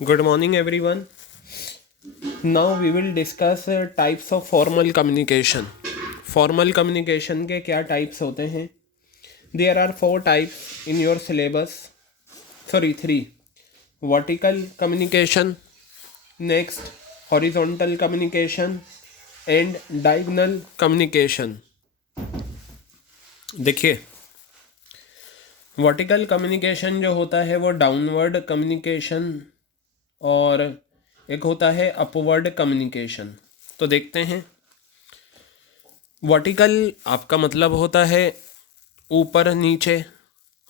Good morning, everyone. Now we will discuss types of formal communication. Formal communication के क्या types होते हैं? There are 4 types in your syllabus. Sorry, 3. Vertical communication, next horizontal communication and diagonal communication. देखिए, vertical communication जो होता है वो downward communication और एक होता है अपवर्ड कम्युनिकेशन। तो देखते हैं। वर्टिकल आपका मतलब होता है ऊपर नीचे,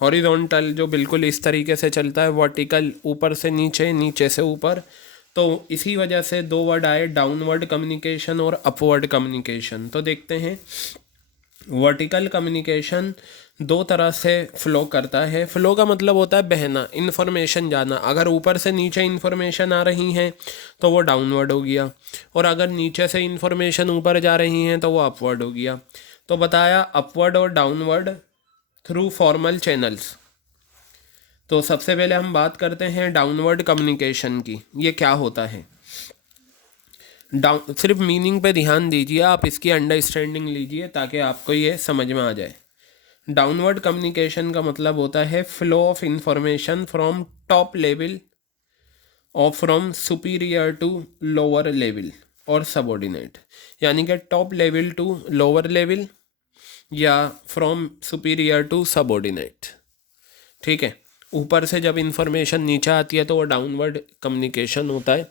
हॉरिजॉन्टल जो बिल्कुल इस तरीके से चलता है, वर्टिकल ऊपर से नीचे, नीचे से ऊपर। तो इसी वजह से 2 वर्ड आए, डाउनवर्ड कम्युनिकेशन और अपवर्ड कम्युनिकेशन। तो देखते हैं। वर्टिकल कम्युनिकेशन 2 तरह से फ़्लो करता है। फ़्लो का मतलब होता है बहना, इन्फॉर्मेशन जाना। अगर ऊपर से नीचे इन्फॉर्मेशन आ रही हैं तो वो डाउनवर्ड हो गया, और अगर नीचे से इन्फॉर्मेशन ऊपर जा रही हैं तो वो अपवर्ड हो गया। तो बताया अपवर्ड और डाउनवर्ड थ्रू फॉर्मल चैनल्स। तो सबसे पहले हम बात करते हैं डाउनवर्ड कम्युनिकेशन की। ये क्या होता है? सिर्फ मीनिंग पे ध्यान दीजिए, आप इसकी अंडरस्टैंडिंग लीजिए ताकि आपको ये समझ में आ जाए। डाउनवर्ड कम्युनिकेशन का मतलब होता है flow of information from top level और from superior to lower level और सबऑर्डिनेट। यानी कि top level to lower level या फ्रॉम सुपीरियर टू सबऑर्डिनेट। ठीक है, ऊपर से जब इंफॉर्मेशन नीचे आती है तो वो डाउनवर्ड कम्युनिकेशन होता है।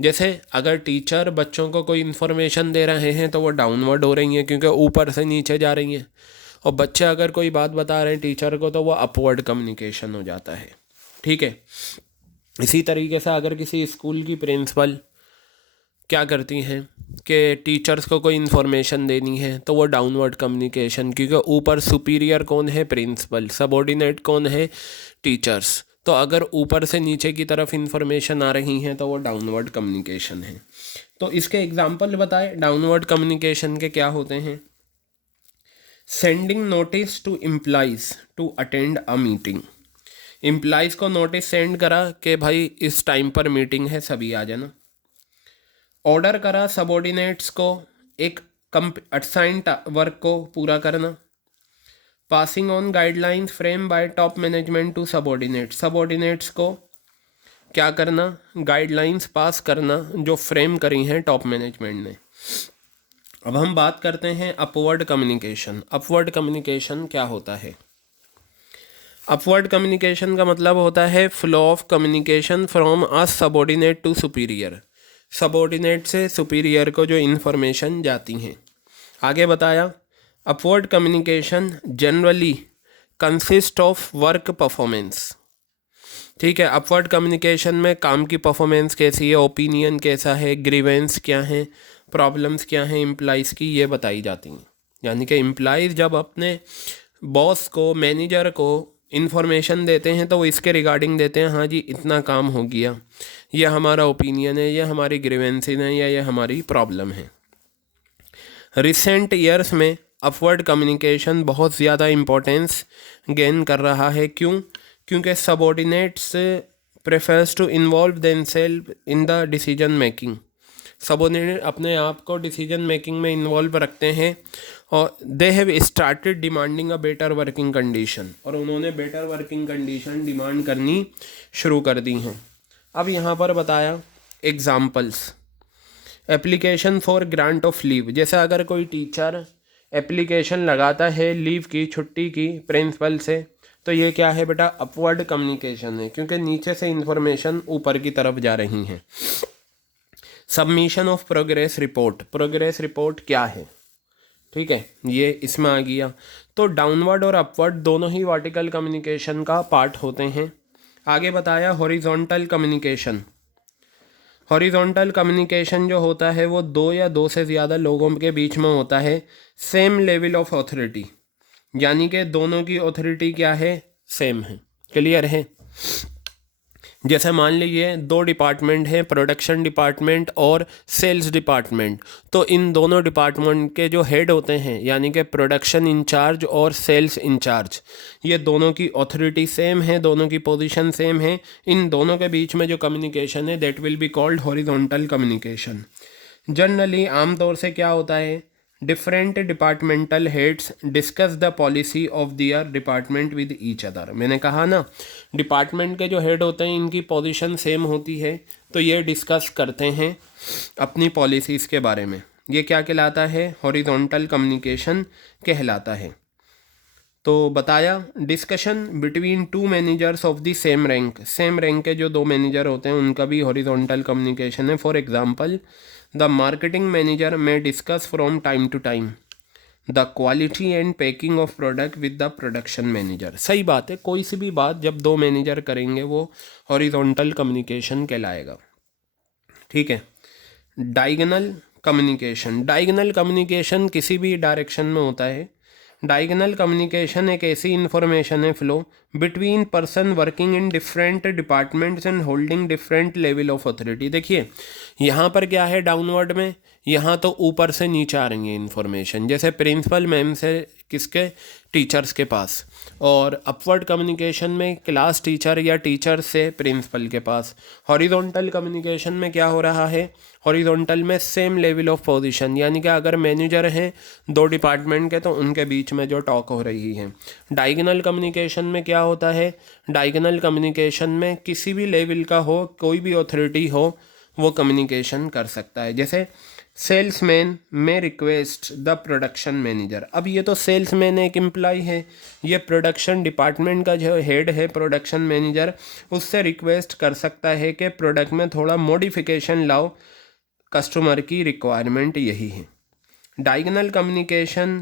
जैसे अगर टीचर बच्चों को कोई इन्फॉर्मेशन दे रहे हैं तो वो डाउनवर्ड हो रही हैं क्योंकि ऊपर से नीचे जा रही हैं, और बच्चे अगर कोई बात बता रहे हैं टीचर को तो वो अपवर्ड कम्युनिकेशन हो जाता है। ठीक है, इसी तरीके से अगर किसी स्कूल की प्रिंसिपल क्या करती हैं कि टीचर्स को कोई इन्फॉर्मेशन देनी है तो वो डाउनवर्ड कम्युनिकेशन, क्योंकि ऊपर सुपीरियर कौन है? प्रिंसिपल। सबऑर्डिनेट कौन है? टीचर्स। तो अगर ऊपर से नीचे की तरफ इन्फॉर्मेशन आ रही हैं तो वो डाउनवर्ड कम्युनिकेशन है। तो इसके एग्जाम्पल बताए डाउनवर्ड कम्युनिकेशन के क्या होते हैं। Sending notice to employees to attend a meeting. Employees को नोटिस सेंड करा कि भाई इस टाइम पर मीटिंग है, सभी आ जाना। ऑर्डर करा सबऑर्डिनेट्स को एक असाइंड वर्क को पूरा करना। Passing on guidelines frame by top management to subordinates को क्या करना? गाइडलाइंस पास करना जो फ्रेम करी हैं टॉप मैनेजमेंट ने। अब हम बात करते हैं अपवर्ड कम्युनिकेशन। अपवर्ड कम्युनिकेशन क्या होता है? अपवर्ड कम्युनिकेशन का मतलब होता है flow of communication from a subordinate to superior. Subordinate से सुपीरियर को जो इन्फॉर्मेशन जाती हैं। आगे बताया upward communication generally consist of work performance. ठीक है, अपवर्ड कम्युनिकेशन में काम की परफॉर्मेंस कैसी है, ओपिनियन कैसा है, ग्रीवेंस क्या हैं, प्रॉब्लम्स क्या हैं एम्प्लॉइज़ की, ये बताई जाती हैं। यानी कि एम्प्लॉइज़ जब अपने बॉस को, मैनेजर को इन्फॉर्मेशन देते हैं तो वो इसके रिगार्डिंग देते हैं, हाँ जी इतना काम हो गया, ये हमारा ओपिनियन है, ये हमारी ग्रीवेंसेस हैं, या ये हमारी प्रॉब्लम है। रिसेंट ईयर्स में अपवर्ड कम्युनिकेशन बहुत ज़्यादा इम्पोर्टेंस गेन कर रहा है। क्यों? क्योंकि subordinates prefers to involve themselves in the decision making. Subordinate अपने आप को डिसीजन मेकिंग में इन्वॉल्व रखते हैं, और they have started demanding a better working condition, और उन्होंने बेटर वर्किंग कंडीशन डिमांड करनी शुरू कर दी हैं। अब यहाँ पर बताया examples. Application for grant of leave. जैसे अगर कोई टीचर एप्लीकेशन लगाता है लीव की, छुट्टी की प्रिंसिपल से, तो ये क्या है बेटा? अपवर्ड कम्युनिकेशन है, क्योंकि नीचे से इन्फॉर्मेशन ऊपर की तरफ जा रही हैं। Submission of progress report. Progress report क्या है? ठीक है, ये इसमें आ गया। तो डाउनवर्ड और अपवर्ड दोनों ही वर्टिकल कम्युनिकेशन का पार्ट होते हैं। आगे बताया हॉरिजॉन्टल कम्युनिकेशन। हॉरिजॉन्टल कम्युनिकेशन जो होता है वो 2 या 2 से ज़्यादा लोगों के बीच में होता है, सेम लेवल ऑफ अथॉरिटी। यानी कि दोनों की अथॉरिटी क्या है? सेम है। क्लियर है? जैसे मान लीजिए दो डिपार्टमेंट हैं, प्रोडक्शन डिपार्टमेंट और सेल्स डिपार्टमेंट, तो इन दोनों डिपार्टमेंट के जो हेड होते हैं यानी कि प्रोडक्शन इंचार्ज और सेल्स इंचार्ज, ये दोनों की ऑथोरिटी सेम है, दोनों की पोजीशन सेम है, इन दोनों के बीच में जो कम्युनिकेशन है that will be called horizontal communication. Generally आमतौर से क्या होता है, different departmental heads discuss the policy of their department with each other. मैंने कहा ना, डिपार्टमेंट के जो हेड होते हैं इनकी पोजीशन सेम होती है, तो ये डिस्कस करते हैं अपनी पॉलिसीज़ के बारे में। ये क्या कहलाता है, हॉरिजॉन्टल कम्युनिकेशन कहलाता है। तो बताया, discussion between two managers of the same rank, same rank के जो दो मैनेजर होते हैं उनका भी हॉरिजॉन्टल कम्युनिकेशन है। For example, the marketing manager may discuss from time to time the quality and packing of product with the production manager. सही बात है, कोई सी भी बात जब दो मैनेजर करेंगे वो हॉरिजॉन्टल कम्युनिकेशन कहलाएगा। ठीक है। डायगोनल कम्युनिकेशन, डायगोनल कम्युनिकेशन किसी भी डायरेक्शन में होता है। डायगोनल कम्युनिकेशन एक ऐसी इंफॉर्मेशन है flow between person working in different departments and holding different level of authority. देखिए यहाँ पर क्या है, डाउनवर्ड में, यहाँ तो ऊपर से नीचे आ रही है इन्फॉर्मेशन, जैसे प्रिंसिपल मैम से किसके, टीचर्स के पास, और अपवर्ड कम्युनिकेशन में क्लास टीचर या टीचर से प्रिंसिपल के पास। हॉरिजॉन्टल कम्युनिकेशन में क्या हो रहा है, हॉरिजॉन्टल में सेम लेवल ऑफ पोजीशन, यानी कि अगर मैनेजर हैं दो डिपार्टमेंट के तो उनके बीच में जो टॉक हो रही है। डायगोनल कम्युनिकेशन में क्या होता है, डायगोनल कम्युनिकेशन में किसी भी लेवल का हो, कोई भी अथॉरिटी हो, वो कम्युनिकेशन कर सकता है। जैसे सेल्समैन में रिक्वेस्ट द प्रोडक्शन मैनेजर, अब ये तो सेल्समैन एक एम्प्लॉय है, ये प्रोडक्शन डिपार्टमेंट का जो हेड है प्रोडक्शन मैनेजर, उससे रिक्वेस्ट कर सकता है कि प्रोडक्ट में थोड़ा मॉडिफिकेशन लाओ, कस्टमर की रिक्वायरमेंट यही है। डायगोनल कम्युनिकेशन,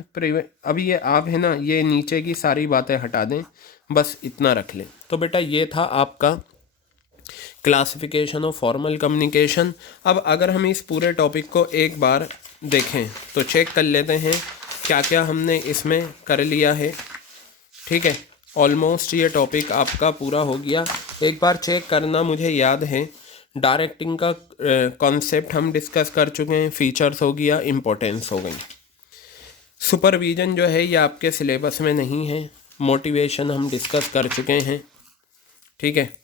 अब ये आप है ना, ये नीचे की सारी बातें हटा दें, बस इतना रख लें। तो बेटा ये था आपका क्लासिफिकेशन ऑफ फॉर्मल कम्युनिकेशन। अब अगर हम इस पूरे टॉपिक को एक बार देखें तो चेक कर लेते हैं क्या क्या हमने इसमें कर लिया है। ठीक है, ऑलमोस्ट ये टॉपिक आपका पूरा हो गया। एक बार चेक करना, मुझे याद है डायरेक्टिंग का कॉन्सेप्ट हम डिस्कस कर चुके हैं, फीचर्स हो गया, इम्पोर्टेंस हो गई। सुपरविज़न जो है ये आपके सिलेबस में नहीं है, मोटिवेशन हम डिस्कस कर चुके हैं। ठीक है,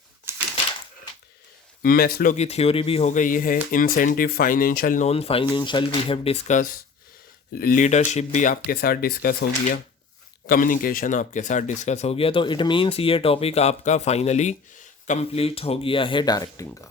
मैस्लो की थ्योरी भी हो गई है, incentive, financial, non financial we have discuss, leadership भी आपके साथ डिस्कस हो गया, कम्युनिकेशन आपके साथ डिस्कस हो गया। तो इट मीन्स ये टॉपिक आपका फाइनली कंप्लीट हो गया है डायरेक्टिंग का।